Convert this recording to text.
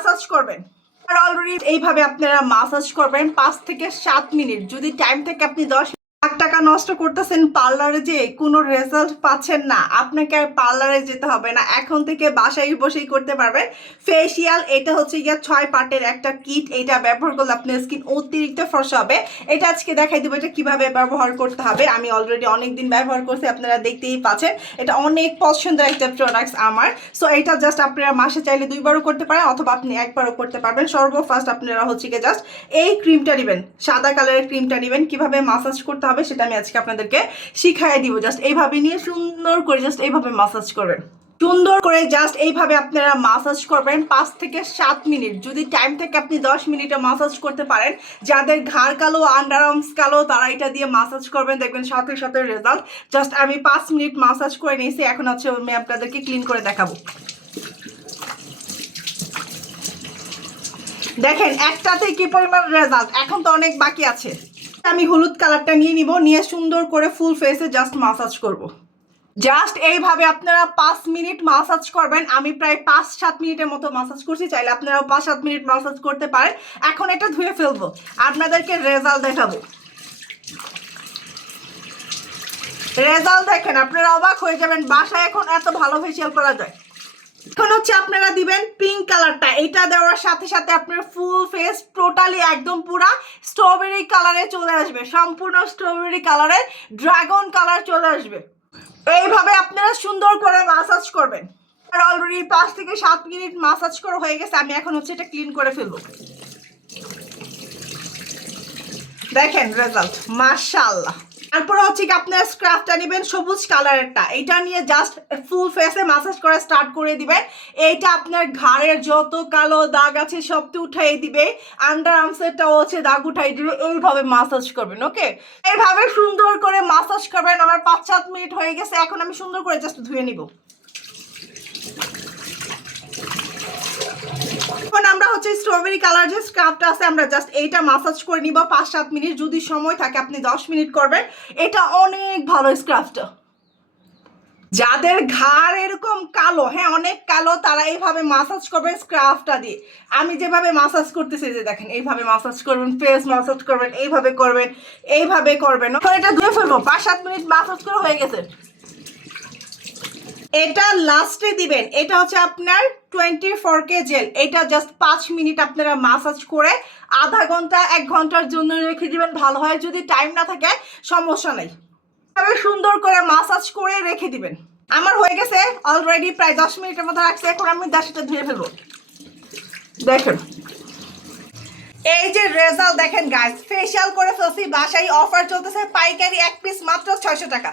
Massage করবেন। Already এইভাবে আপনারা মাসাজ করবেন পাঁচ থেকে সাত মিনিট। যদি টাইম থেকে আপনি দশ টাকা নষ্ট করতেছেন, পার্লারে যে কোনো রেজাল্ট পাচ্ছেন না, আপনাকে আর পার্লারে যেতে হবে না। এখন থেকে বাসায় বসেই করতে পারবেন। ফেসিয়াল এটা হচ্ছে গিয়া ছয় পার্টের একটা কিট এটা ব্যবহার করলে আপনার স্কিন অতিরিক্ত ফর্সা হবে। এটা আজকে দেখাই দেবো এটা কীভাবে ব্যবহার করতে হবে। আমি অলরেডি অনেক দিন ব্যবহার করছি, আপনারা দেখতেই পাচ্ছেন। এটা অনেক পছন্দের একটা প্রোডাক্টস আমার। সো এটা জাস্ট আপনারা মাসে চাইলে দুইবারও করতে পারেন অথবা আপনি একবারও করতে পারবেন। সর্বফার্স্ট আপনারা হচ্ছে গিয়ে জাস্ট এই ক্রিমটা নেবেন। সাদা কালারের ক্রিমটা নেবেন। কীভাবে মাসাজ করতে হবে সেটা আমি আজকে আপনাদেরকে শিখাই দিব। জাস্ট এইভাবে নিয়ে সুন্দর করে জাস্ট এইভাবে মাসাজ করবেন। সুন্দর করে জাস্ট এইভাবে আপনারা মাসাজ করবেন পাঁচ থেকে সাত মিনিট। যদি টাইম থেকে আপনি দশ মিনিটে মাসাজ করতে পারেন, যাদের ঘাড় কালো আন্ডার আর্মস কালো, তারা এটা দিয়ে মাসাজ করবেন। দেখবেন সাথে সাথে রেজাল্ট জাস্ট আমি পাঁচ মিনিট মাসাজ করে নিয়েছি। এখন হচ্ছে আমি আপনাদেরকে ক্লিন করে দেখাবো। দেখেন, একটাতে কি পরিমাণ রেজাল্ট এখন তো অনেক বাকি আছে। আমি হলুদ কালারটা নিয়ে নিব। নিয়ে সুন্দর করে ফুল ফেসে জাস্ট মাসাজ করব। জাস্ট এইভাবে আপনারা পাঁচ মিনিট মাসাজ করবেন। আমি প্রায় পাঁচ সাত মিনিটের মতো মাসাজ করছি। চাইলে আপনারাও পাঁচ সাত মিনিট মাসাজ করতে পারেন। এখন এটা ধুয়ে ফেলব। আপনাদেরকে রেজাল্ট দেখাবো। রেজাল্ট দেখেন, আপনারা অবাক হয়ে যাবেন, বাসায় এখন এত ভালো ফেসিয়াল করা যায়। এখন হচ্ছে আপনারা দিবেন পিঙ্ক কালারটা এটা দেওয়ার সাথে সাথে আপনার ফুল ফেস টোটালি একদম পুরা স্ট্রবেরি কালারে চলে আসবে। সম্পূর্ণ স্ট্রবেরি কালারে ড্রাগন কালার চলে আসবে। এইভাবে আপনারা সুন্দর করে মাসাজ করবেন। আর অলরেডি পাঁচ থেকে সাত মিনিট মাসাজ করা হয়ে গেছে, আমি এখন হচ্ছে এটা ক্লিন করে ফেলব। দেখেন রেজাল্ট মাশাআল্লাহ। তারপর হচ্ছে কি আপনার স্ক্রাফটা নেবেন সবুজ কালারেরটা। এটা নিয়ে জাস্ট ফুল ফেসে মাসাজ করা স্টার্ট করে দিবেন। এইটা আপনার ঘাড়ের যত কালো দাগ আছে সবটি উঠাই দিবে। আন্ডার আর্মসেরটাও হচ্ছে দাগ উঠাই দিবে। এইভাবে মাসাজ করবেন ওকে এইভাবে সুন্দর করে মাসাজ করবেন। আমার পাঁচ সাত মিনিট হয়ে গেছে। এখন আমি সুন্দর করে জাস্ট ধুয়ে নিব। এখন আমরা হচ্ছে স্ট্রবেরি কালার যে স্ক্রাবটা আছে, আমরা জাস্ট এইটা মাসাজ করে নিব। পাঁচ সাত মিনিট যদি সময় থাকে, আপনি দশ মিনিট করবেন। এটা অনেক ভালো স্ক্রাবটা যাদের ঘাড় এরকম কালো হ্যাঁ অনেক কালো, তারা এইভাবে মাসাজ করবে স্ক্রাফটা দিয়ে। আমি যেভাবে মাসাজ করতেছি যে দেখেন, এইভাবে মাসাজ করবেন ফেস মাসাজ করবেন, এইভাবে করবেন এইভাবে করবেন। এটা ধুয়ে ফেলব। পাঁচ সাত মিনিট মাসাজ করে হয়ে গেছে। এটা লাস্টে দিবেন। এটা হচ্ছে আপনার টোয়েন্টি ফোর কে জেল এটা জাস্ট পাঁচ মিনিট আপনারা মাসাজ করে আধা ঘণ্টা, এক ঘণ্টার জন্য রেখে দিবেন। ভালো হয় যদি টাইম না থাকে, সমস্যা নেই। তবে সুন্দর করে মাসাজ করে রেখে দিবেন। আমার হয়ে গেছে অলরেডি প্রায় দশ মিনিটের মতো রাখছে। এখন আমি দাসটা ধুয়ে ফেলব। দেখেন। এই যে রেজাল্ট দেখেন গাইস ফেশিয়াল করে ফেলছি। বাসায় অফার চলতেছে পাইকারি এক পিস মাত্র ছয়শো টাকা।